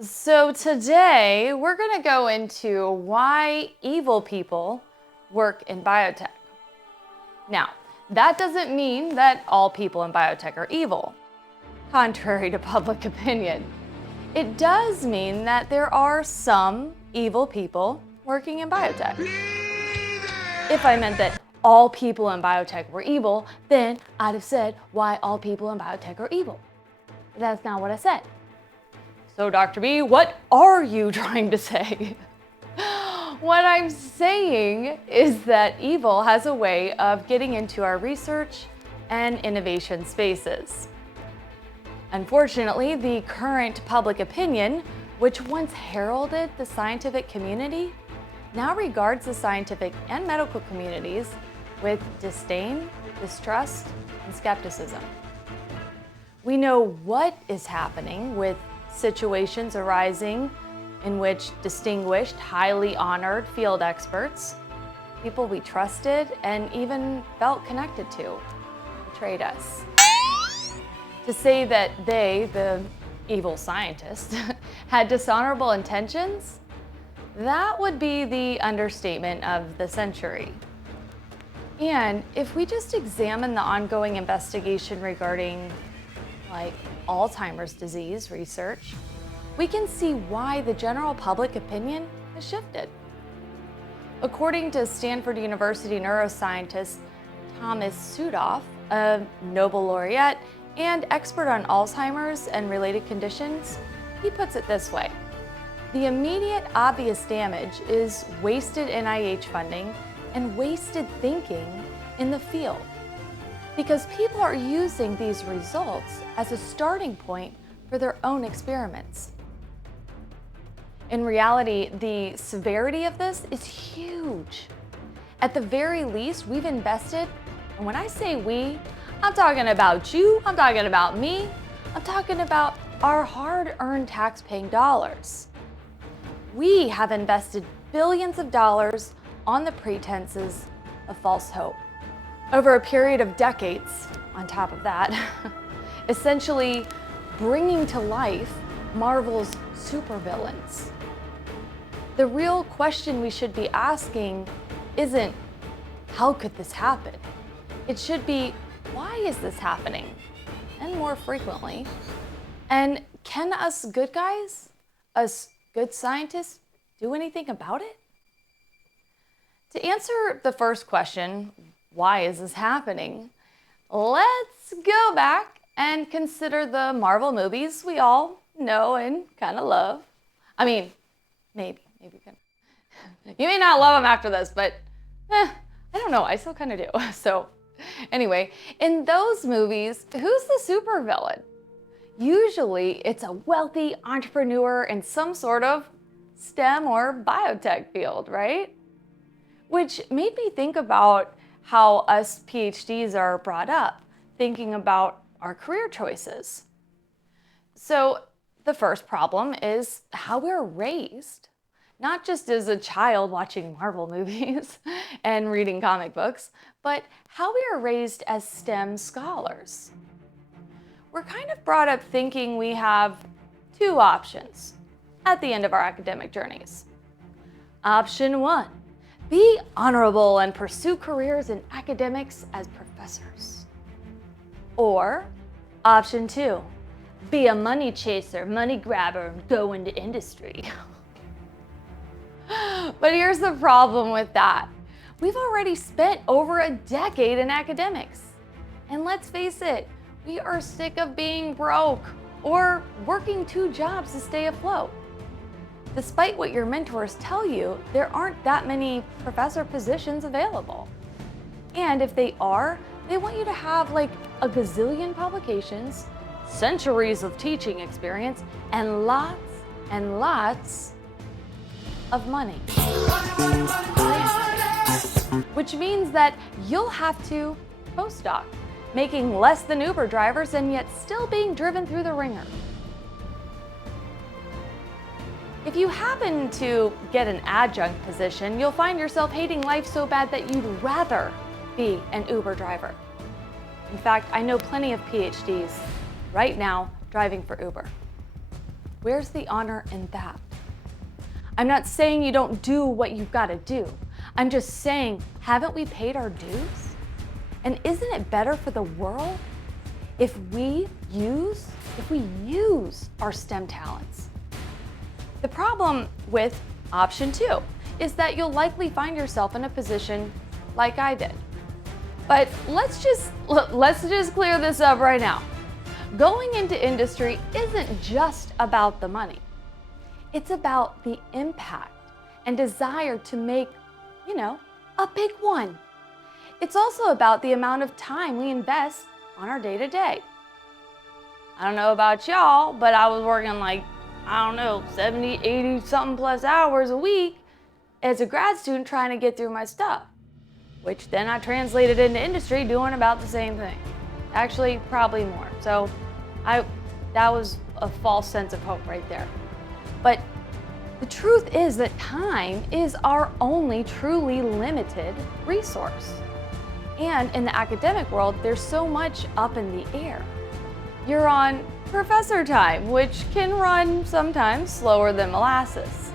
So today we're going to go into why evil people work in biotech. Now, that doesn't mean that all people in biotech are evil, contrary to public opinion. It does mean that there are some evil people working in biotech. If I meant that all people in biotech were evil, then I'd have said why all people in biotech are evil. But that's not what I said. So Dr. B, what are you trying to say? What I'm saying is that evil has a way of getting into our research and innovation spaces. Unfortunately, the current public opinion, which once heralded the scientific community, now regards the scientific and medical communities with disdain, distrust, and skepticism. We know what is happening with situations arising in which distinguished, highly honored field experts, people we trusted and even felt connected to, betrayed us. To say that they, the evil scientists, had dishonorable intentions, that would be the understatement of the century. And if we just examine the ongoing investigation regarding Alzheimer's disease research, we can see why the general public opinion has shifted. According to Stanford University neuroscientist Thomas Sudoff, a Nobel laureate and expert on Alzheimer's and related conditions, he puts it this way: the immediate obvious damage is wasted NIH funding and wasted thinking in the field, because people are using these results as a starting point for their own experiments. In reality, the severity of this is huge. At the very least, we've invested, and when I say we, I'm talking about you, I'm talking about me, I'm talking about our hard-earned tax-paying dollars. We have invested billions of dollars on the pretenses of false hope. Over a period of decades, on top of that, essentially bringing to life Marvel's supervillains. The real question we should be asking isn't, how could this happen? It should be, why is this happening? And more frequently, and can us good guys, us good scientists, do anything about it? To answer the first question, why is this happening? Let's go back and consider the Marvel movies we all know and kind of love. I mean, maybe kind of. You may not love them after this, but I don't know, I still kind of do. So anyway, in those movies, who's the supervillain? Usually it's a wealthy entrepreneur in some sort of STEM or biotech field, right? Which made me think about how us PhDs are brought up, thinking about our career choices. So the first problem is how we're raised, not just as a child watching Marvel movies and reading comic books, but how we are raised as STEM scholars. We're kind of brought up thinking we have two options at the end of our academic journeys. Option 1. Be honorable and pursue careers in academics as professors. Or option 2, be a money chaser, money grabber, and go into industry. But here's the problem with that. We've already spent over a decade in academics. And let's face it, we are sick of being broke or working 2 jobs to stay afloat. Despite what your mentors tell you, there aren't that many professor positions available. And if they are, they want you to have a gazillion publications, centuries of teaching experience, and lots of money. Which means that you'll have to postdoc, making less than Uber drivers and yet still being driven through the ringer. If you happen to get an adjunct position, you'll find yourself hating life so bad that you'd rather be an Uber driver. In fact, I know plenty of PhDs right now driving for Uber. Where's the honor in that? I'm not saying you don't do what you've got to do. I'm just saying, haven't we paid our dues? And isn't it better for the world if we use our STEM talents? The problem with option 2 is that you'll likely find yourself in a position like I did. But let's just clear this up right now. Going into industry isn't just about the money. It's about the impact and desire to make, a big one. It's also about the amount of time we invest on our day-to-day. I don't know about y'all, but I was working 70, 80 something plus hours a week as a grad student trying to get through my stuff, which then I translated into industry doing about the same thing. Actually, probably more. So that was a false sense of hope right there. But the truth is that time is our only truly limited resource. And in the academic world, there's so much up in the air. You're on professor time, which can run sometimes slower than molasses.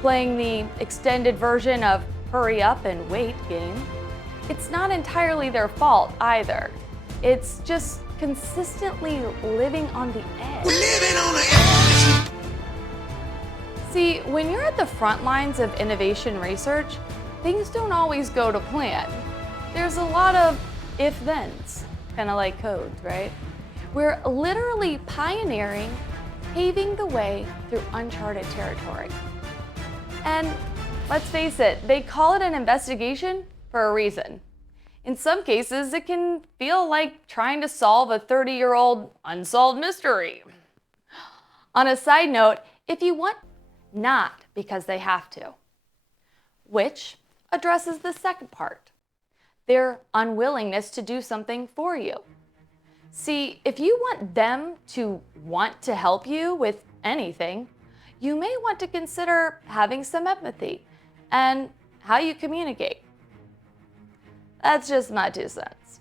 Playing the extended version of hurry up and wait game. It's not entirely their fault either. It's just consistently living on the edge. We're living on the edge. See, when you're at the front lines of innovation research, things don't always go to plan. There's a lot of if-thens, kind of like codes, right? We're literally pioneering, paving the way through uncharted territory. And let's face it, they call it an investigation for a reason. In some cases, it can feel like trying to solve a 30-year-old unsolved mystery. On a side note, if you want, not because they have to, which addresses the second part, their unwillingness to do something for you. See, if you want them to want to help you with anything, you may want to consider having some empathy and how you communicate. That's just my 2 cents.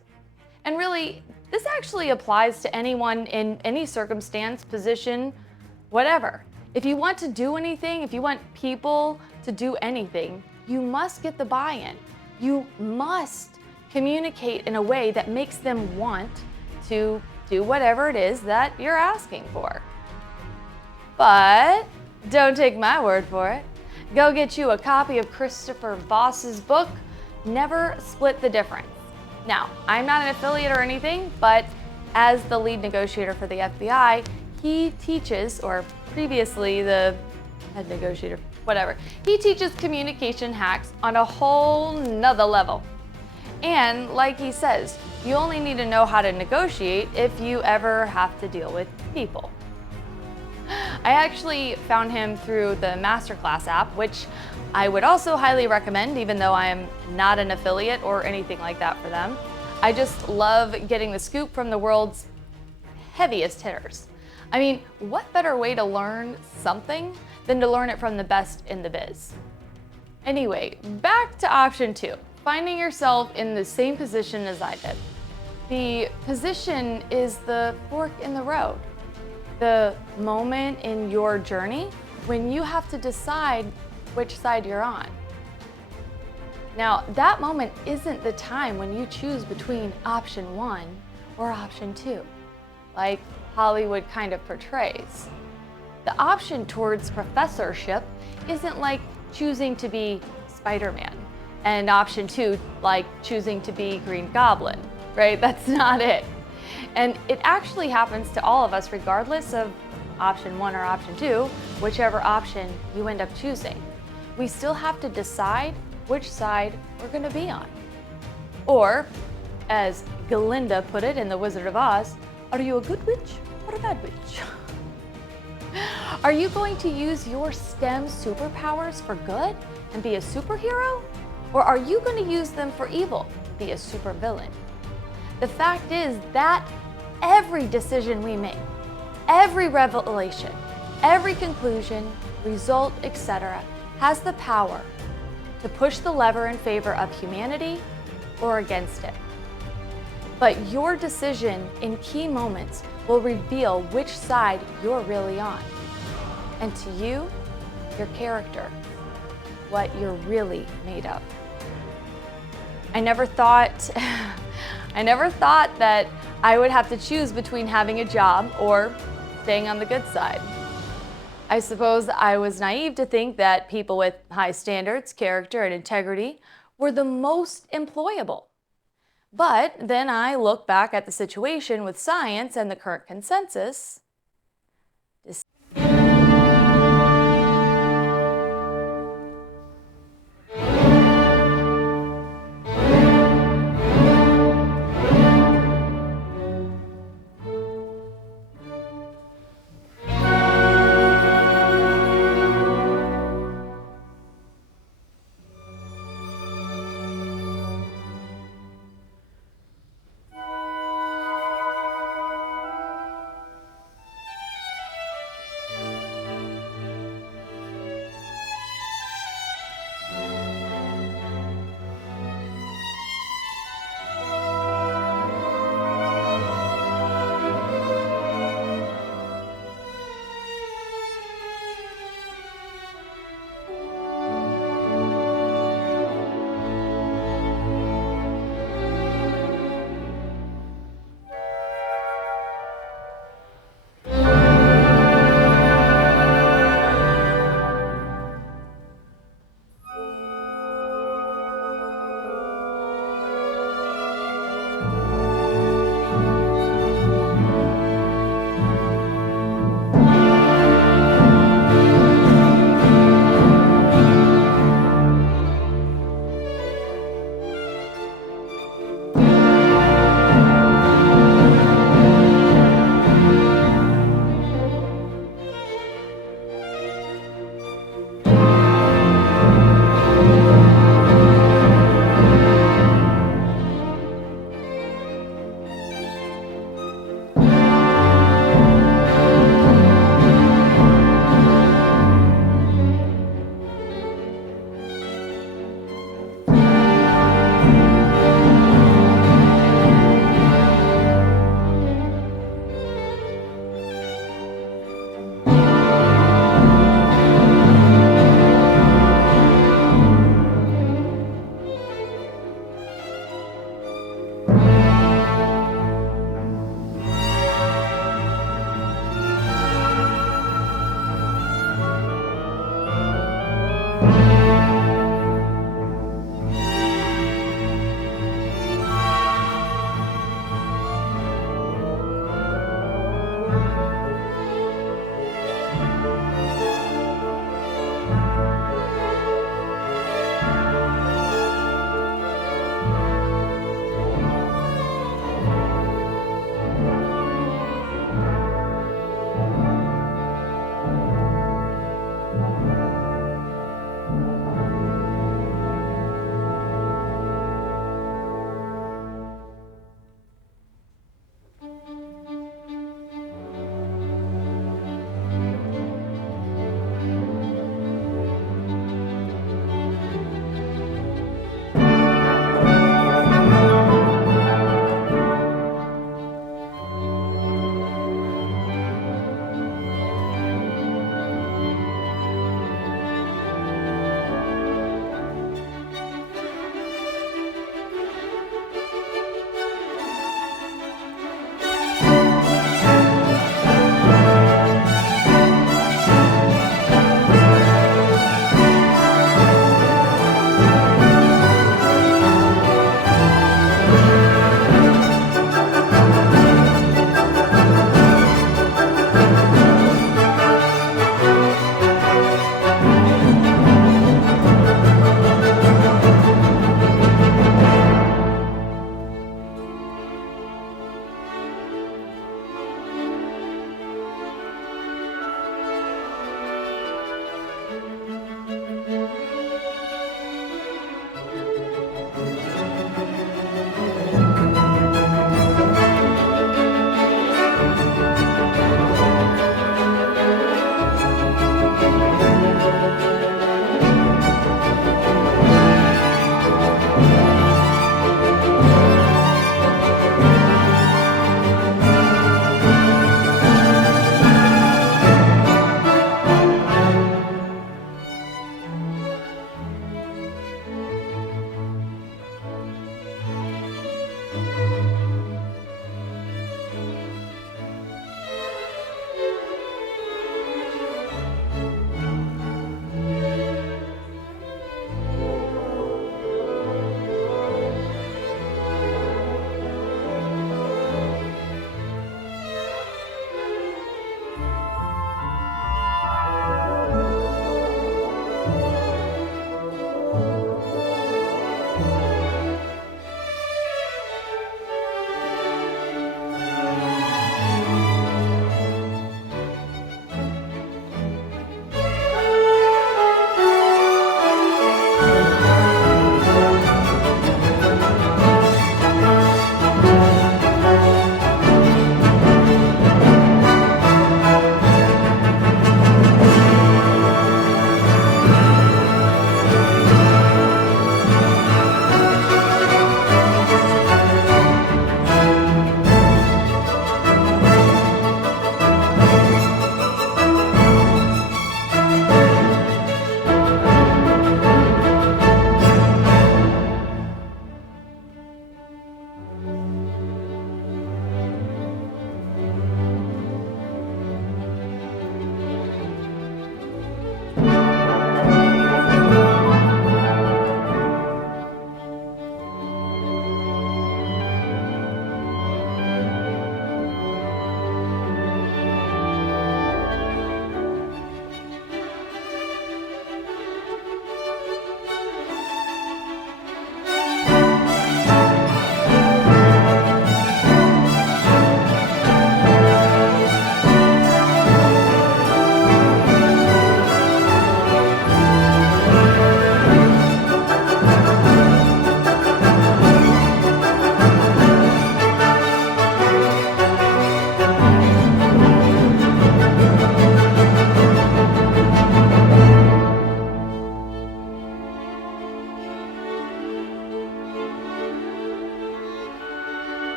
And really, this actually applies to anyone in any circumstance, position, whatever. If you want to do anything, if you want people to do anything, you must get the buy-in. You must communicate in a way that makes them want to do whatever it is that you're asking for. But don't take my word for it. Go get you a copy of Christopher Voss's book, Never Split the Difference. Now, I'm not an affiliate or anything, but as the lead negotiator for the FBI, he teaches, or previously the head negotiator, whatever, he teaches communication hacks on a whole nother level. And like he says, you only need to know how to negotiate if you ever have to deal with people. I actually found him through the Masterclass app, which I would also highly recommend, even though I am not an affiliate or anything like that for them. I just love getting the scoop from the world's heaviest hitters. I mean, what better way to learn something than to learn it from the best in the biz? Anyway, back to option 2, finding yourself in the same position as I did. The position is the fork in the road, the moment in your journey when you have to decide which side you're on. Now, that moment isn't the time when you choose between option 1 or option 2, like Hollywood kind of portrays. The option towards professorship isn't like choosing to be Spider-Man, and option 2 like choosing to be Green Goblin, right? That's not it. And it actually happens to all of us regardless of option 1 or option 2, whichever option you end up choosing. We still have to decide which side we're going to be on. Or, as Glinda put it in The Wizard of Oz, are you a good witch or a bad witch? Are you going to use your STEM superpowers for good and be a superhero? Or are you going to use them for evil and be a supervillain? The fact is that every decision we make, every revelation, every conclusion, result, etc., has the power to push the lever in favor of humanity or against it. But your decision in key moments will reveal which side you're really on. and to you, your character, what you're really made of. I never thought that I would have to choose between having a job or staying on the good side. I suppose I was naive to think that people with high standards, character, and integrity were the most employable. But then I look back at the situation with science and the current consensus.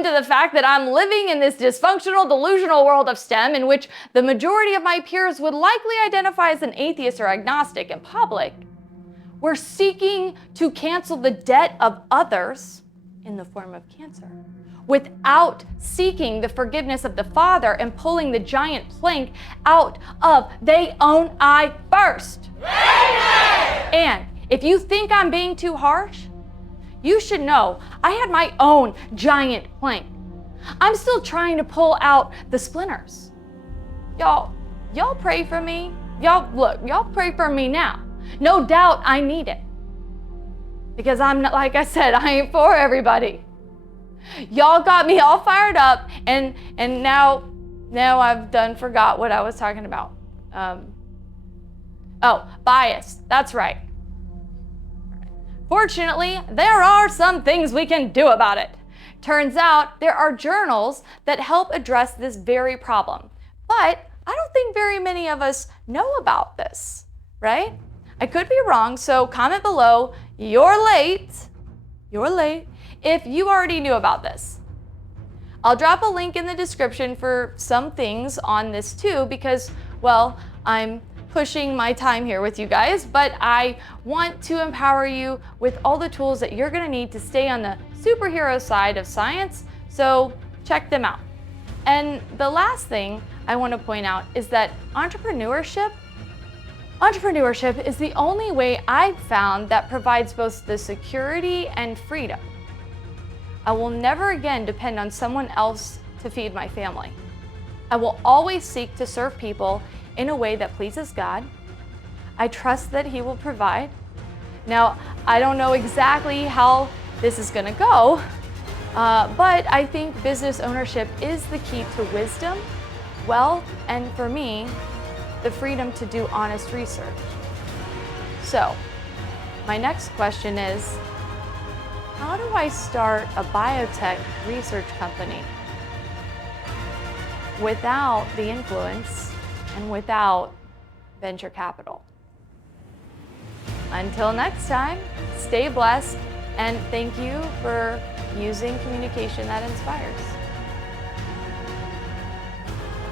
into the fact that I'm living in this dysfunctional, delusional world of STEM in which the majority of my peers would likely identify as an atheist or agnostic in public, we're seeking to cancel the debt of others in the form of cancer without seeking the forgiveness of the Father and pulling the giant plank out of they own I first. Amen. And if you think I'm being too harsh, you should know I had my own giant plank. I'm still trying to pull out the splinters. Y'all pray for me. Y'all pray for me now. No doubt I need it. Because I'm not, like I said, I ain't for everybody. Y'all got me all fired up, and now I've forgot what I was talking about. Bias. That's right. Fortunately, there are some things we can do about it. Turns out there are journals that help address this very problem. But I don't think very many of us know about this, right? I could be wrong, so comment below, you're late if you already knew about this. I'll drop a link in the description for some things on this too because, well, I'm pushing my time here with you guys, but I want to empower you with all the tools that you're gonna need to stay on the superhero side of science, so check them out. And the last thing I want to point out is that entrepreneurship is the only way I've found that provides both the security and freedom. I will never again depend on someone else to feed my family. I will always seek to serve people in a way that pleases God. I trust that He will provide. Now, I don't know exactly how this is going to go, but I think business ownership is the key to wisdom, wealth, and for me, the freedom to do honest research. So, my next question is, how do I start a biotech research company without the influence and without venture capital? Until next time, stay blessed, and thank you for using communication that inspires.